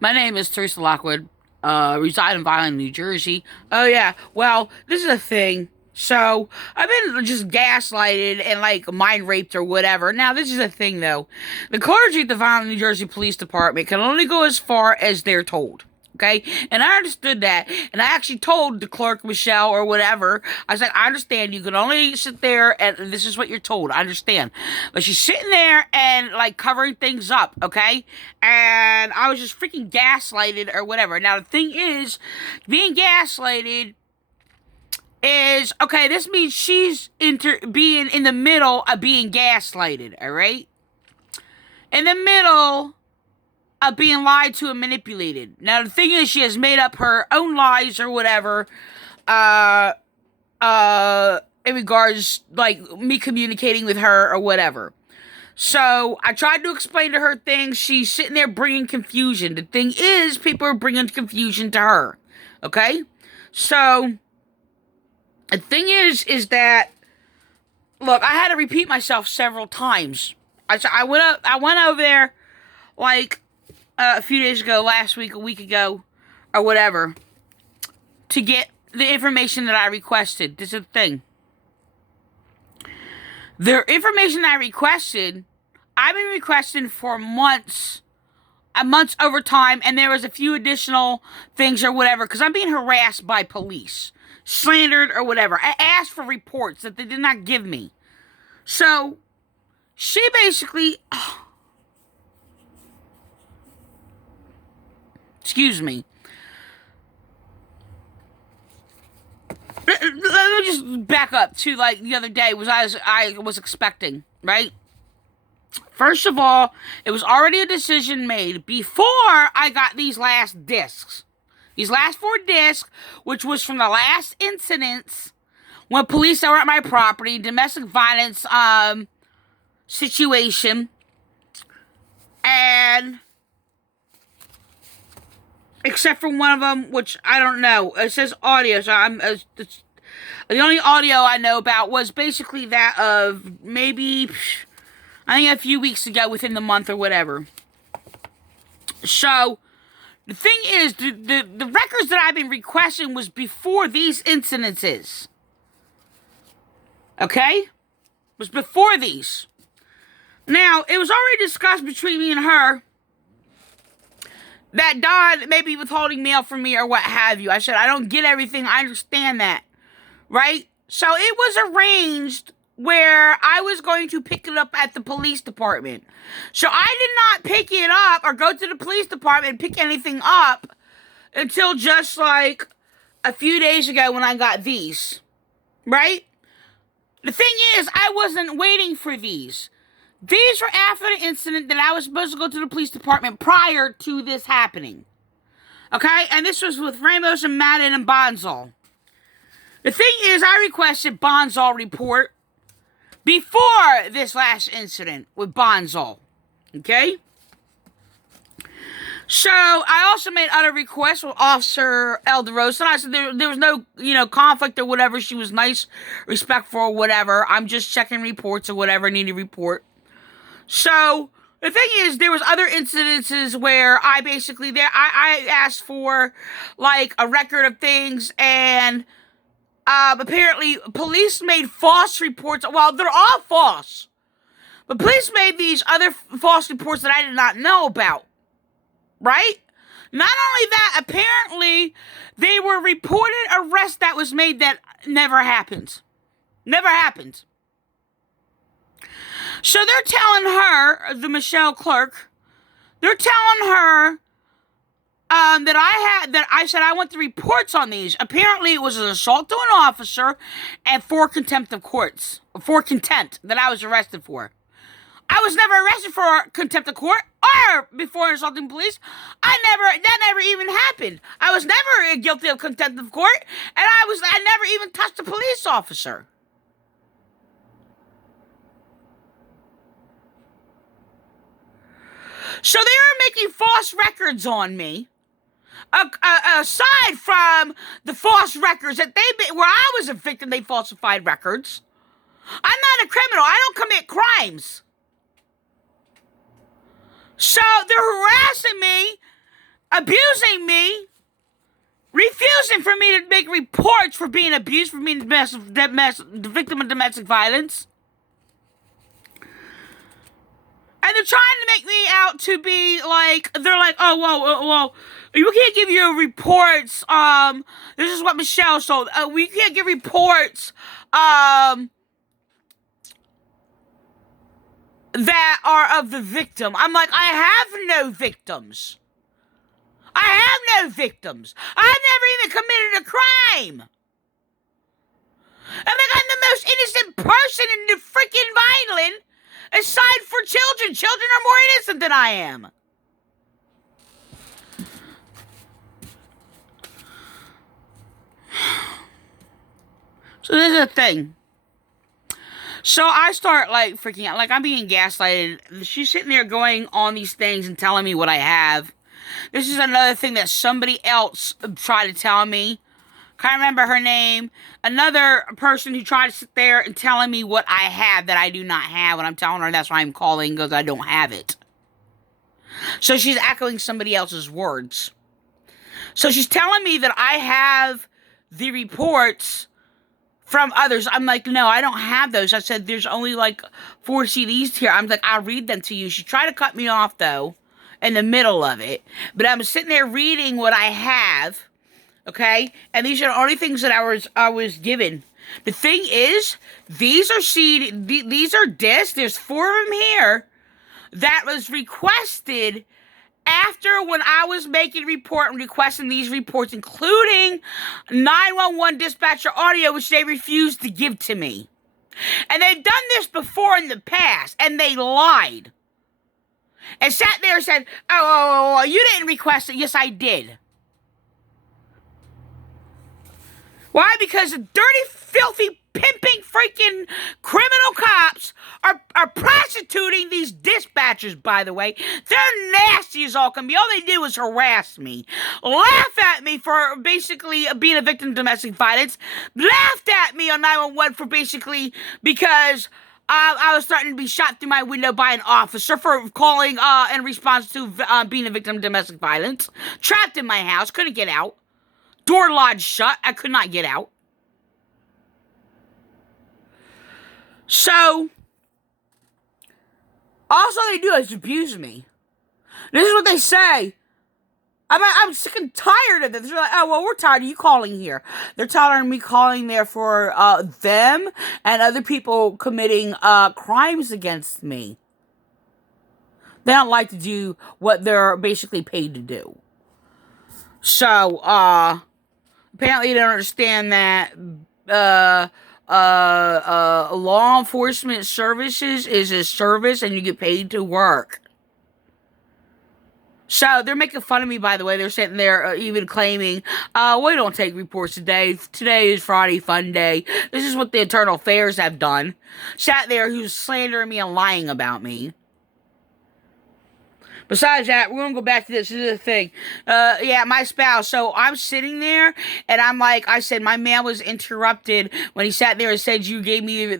My name is Teresa Lockwood. Reside in Vineland, New Jersey. Oh yeah. Well, this is a thing. So I've been just gaslighted and like mind raped or whatever. Now this is a thing though. The clergy at the Vineland, New Jersey Police Department can only go as far as they're told. Okay, and I understood that, and I actually told the clerk Michelle or whatever. I said, I understand. You can only sit there, and this is what you're told. I understand, but she's sitting there and like covering things up. Okay, and I was just freaking gaslighted or whatever. Now the thing is, being gaslighted is okay. This means she's being in the middle of being gaslighted. All right, in the middle of being lied to and manipulated. Now the thing is, she has made up her own lies or whatever, uh, in regards like me communicating with her or whatever. So I tried to explain to her things. She's sitting there bringing confusion. The thing is, people are bringing confusion to her. Okay, so the thing is that look, I had to repeat myself several times. I went up, I went over there like a few days ago, last week, a week ago, or whatever, to get the information that I requested. This is the thing. The information I requested, I've been requesting for months, months over time, and there was a few additional things or whatever, because I'm being harassed by police, slandered or whatever. I asked for reports that they did not give me. So, she basically... excuse me. Let me just back up to like the other day I was expecting, right? First of all, it was already a decision made before I got these last discs. These last 4 discs, which was from the last incidents when police were at my property, domestic violence situation, and except for one of them, which I don't know. It says audio, so the only audio I know about was basically that of maybe, I think a few weeks ago, within the month or whatever. So, the thing is, the records that I've been requesting was before these incidences. Okay? It was before these. Now, it was already discussed between me and her that Don may be withholding mail from me or what have you. I said, I don't get everything. I understand that. Right? So it was arranged where I was going to pick it up at the police department. So I did not pick it up or go to the police department and pick anything up until just like a few days ago when I got these. Right? The thing is, I wasn't waiting for these. These were after the incident that I was supposed to go to the police department prior to this happening. Okay? And this was with Ramos and Madden and Bonzal. The thing is, I requested Bonzal report before this last incident with Bonzal. Okay? So, I also made other requests with Officer Elderosa. I said there was no, conflict or whatever. She was nice, respectful or whatever. I'm just checking reports or whatever I need to report. So, the thing is, there was other incidences where I basically, I asked for, like, a record of things, and, apparently, police made false reports. Well, they're all false. But police made these other false reports that I did not know about. Right? Not only that, apparently, they were reported arrests that was made that never happened. Never happened. So they're telling her, the Michelle clerk, they're telling her that I said I want the reports on these. Apparently it was an assault to an officer and 4 contempt of courts. 4 contempt that I was arrested for. I was never arrested for contempt of court or before assaulting police. That never even happened. I was never guilty of contempt of court, and I never even touched a police officer. So they were making false records on me. Aside from the false records that where I was a victim, they falsified records. I'm not a criminal. I don't commit crimes. So they're harassing me abusing me, refusing for me to make reports for being abused, for being the victim of domestic violence. And they're trying to make me out to be like, they're like, oh, well, we can't give you reports, this is what Michelle told, we can't give reports, that are of the victim. I'm like, I have no victims. I have no victims. I've never even committed a crime. I'm like, I'm the most innocent person in the freaking Vineland, aside for children. Children are more innocent than I am. So this is a thing. So I start, like, freaking out. Like, I'm being gaslighted. She's sitting there going on these things and telling me what I have. This is another thing that somebody else tried to tell me. Can't remember her name. Another person who tried to sit there and telling me what I have that I do not have. And I'm telling her that's why I'm calling, because I don't have it. So she's echoing somebody else's words. So she's telling me that I have the reports from others. I'm like, no, I don't have those. I said, there's only like 4 CDs here. I'm like, I'll read them to you. She tried to cut me off, though, in the middle of it. But I'm sitting there reading what I have, okay? And these are the only things that I was given. The thing is, these are discs. There's 4 of them here that was requested after when I was making a report and requesting these reports, including 911 dispatcher audio, which they refused to give to me. And they've done this before in the past, and they lied. And sat there and said, oh, you didn't request it. Yes, I did. Why? Because the dirty, filthy, pimping, freaking criminal cops are prostituting these dispatchers, by the way. They're nasty as all can be. All they do is harass me. Laugh at me for basically being a victim of domestic violence. Laughed at me on 911 for basically because I was starting to be shot through my window by an officer for calling in response to being a victim of domestic violence. Trapped in my house. Couldn't get out. Door lodged shut. I could not get out. So, all they do is abuse me. This is what they say. I'm sick and tired of this. They're like, oh, well, we're tired of you calling here. They're tired of me calling there for them and other people committing crimes against me. They don't like to do what they're basically paid to do. So, apparently they don't understand that law enforcement services is a service and you get paid to work. So they're making fun of me, by the way. They're sitting there even claiming, we don't take reports today. Today is Friday Fun Day. This is what the Internal Affairs have done. Sat there who's slandering me and lying about me. Besides that, we're going to go back to this. This is the thing. Yeah, my spouse. So I'm sitting there, and I'm like, I said, my mail was interrupted when he sat there and said, you gave me,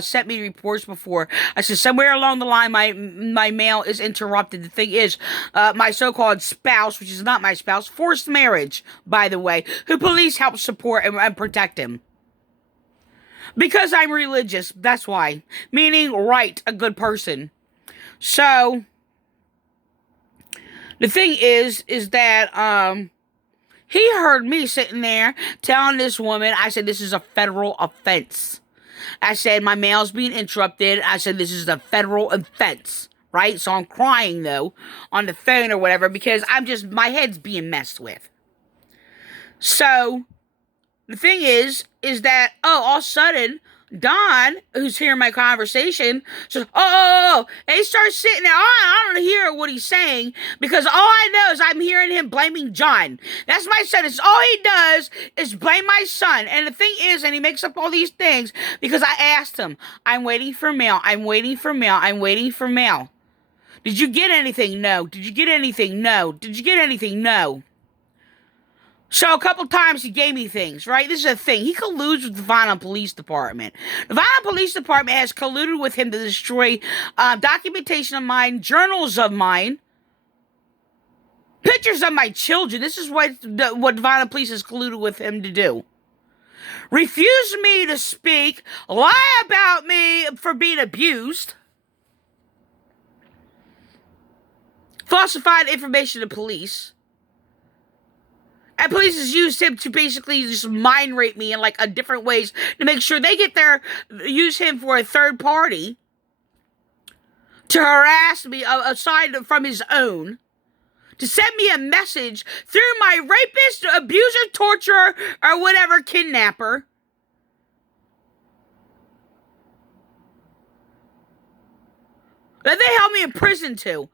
sent me reports before. I said, somewhere along the line, my mail is interrupted. The thing is, my so-called spouse, which is not my spouse, forced marriage, by the way, who police help support and protect him. Because I'm religious, that's why. Meaning, right, a good person. So the thing is that, he heard me sitting there telling this woman, I said, this is a federal offense. I said, my mail's being interrupted. I said, this is a federal offense, right? So I'm crying, though, on the phone or whatever, because my head's being messed with. So the thing is that, all of a sudden, Don, who's hearing my conversation, says, and he starts sitting there. I don't hear what he's saying, because all I know is I'm hearing him blaming John. That's my son. It's all he does is blame my son. And the thing is, and he makes up all these things, because I asked him, I'm waiting for mail. I'm waiting for mail. I'm waiting for mail. Did you get anything? No. Did you get anything? No. Did you get anything? No. So a couple times he gave me things, right? This is a thing. He colludes with the Vineland Police Department. The Vineland Police Department has colluded with him to destroy documentation of mine, journals of mine, Pictures of my children. This is what Vineland Police is colluded with him to do. Refuse me to speak, lie about me for being abused, falsified information to police, and police has used him to basically just mind rape me in like a different ways to make sure they use him for a third party to harass me aside from his own, to send me a message through my rapist, abuser, torturer, or whatever kidnapper. That they held me in prison to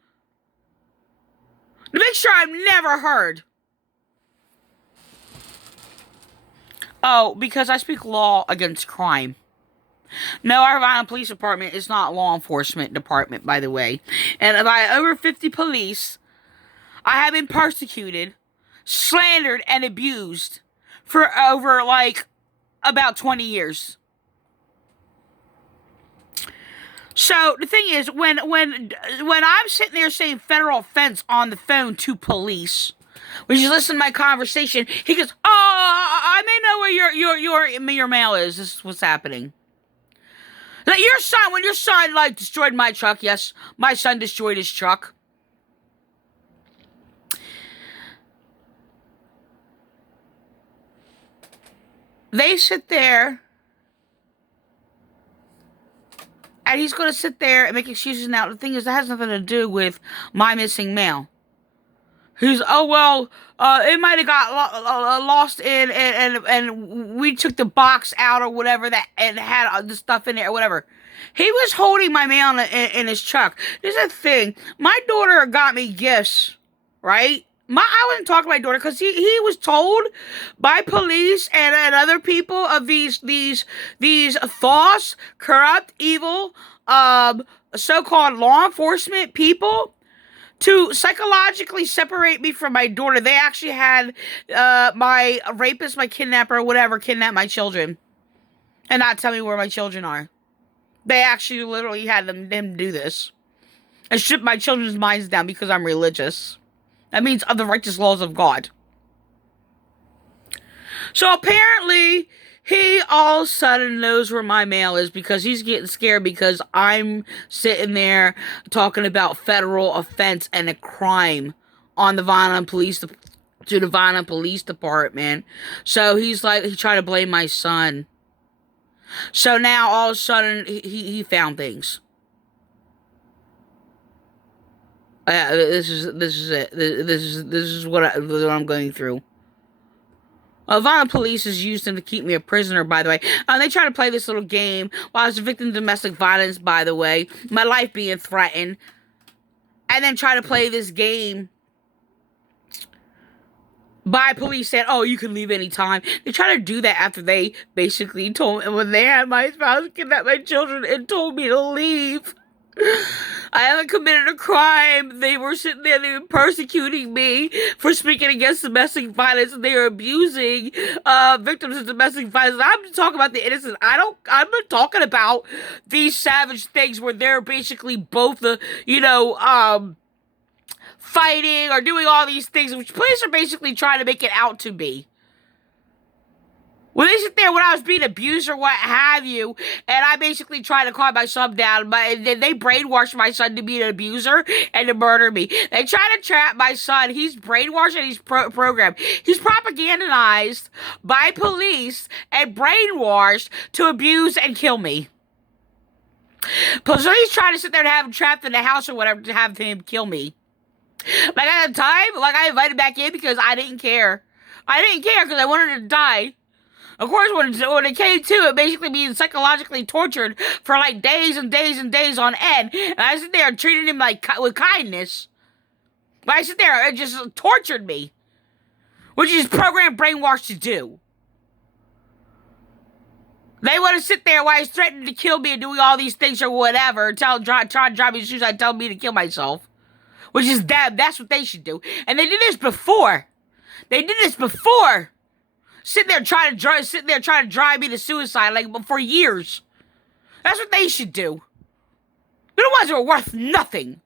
make sure I'm never heard. Oh, because I speak law against crime. No, our Vineland Police Department is not law enforcement department, by the way. And by over 50 police, I have been persecuted, slandered, and abused for over, like, about 20 years. So, the thing is, when I'm sitting there saying federal offense on the phone to police, when you listen to my conversation, he goes, "Oh, I may know where your mail is. This is what's happening. Like when your son, like, destroyed my truck, yes, my son destroyed his truck. They sit there, and he's going to sit there and make excuses. Now, the thing is, that has nothing to do with my missing mail. It might have got lost and we took the box out or whatever that and had the stuff in it or whatever. He was holding my mail in his truck. There's a thing. My daughter got me gifts, right? I wasn't talking to my daughter because he was told by police and other people of these false, corrupt, evil, so-called law enforcement people to psychologically separate me from my daughter. They actually had my rapist, my kidnapper, or whatever, kidnap my children and not tell me where my children are. They actually literally had them do this and strip my children's minds down because I'm religious. That means of the righteous laws of God. So apparently, he all of a sudden knows where my mail is because he's getting scared because I'm sitting there talking about federal offense and a crime on the Vineland Police to the Vineland Police Department. So he's like, he tried to blame my son. So now all of a sudden he found things. This is it. This is what I'm going through. Vineland Police has used him to keep me a prisoner, by the way. They try to play this little game while I was a victim of domestic violence, by the way. My life being threatened. And then try to play this game by police saying, "Oh, you can leave anytime." They try to do that after they basically told me, when they had my spouse kidnap my children and told me to leave. I haven't committed a crime. They were sitting there, they were persecuting me for speaking against domestic violence, and they were abusing victims of domestic violence. I'm talking about the innocent. I'm not talking about these savage things where they're basically both fighting or doing all these things, which police are basically trying to make it out to be. When they sit there when I was being abused or what have you, and I basically tried to calm my son down, they brainwashed my son to be an abuser and to murder me. They try to trap my son. He's brainwashed and he's programmed. He's propagandized by police and brainwashed to abuse and kill me. So he's trying to sit there and have him trapped in the house or whatever to have him kill me. Like at the time, I invited back in because I didn't care. I didn't care because I wanted to die. Of course, when it came to it, basically being psychologically tortured for like days and days and days on end, and I sit there and treated him with kindness. But I sit there and just tortured me, which is programmed brainwashed to do. They want to sit there while he's threatening to kill me and doing all these things or whatever, trying to drive me to suicide, telling me to kill myself, which is them. That's what they should do, and they did this before. Sitting there trying to drive me to suicide, for years. That's what they should do. They're the ones who are worth nothing.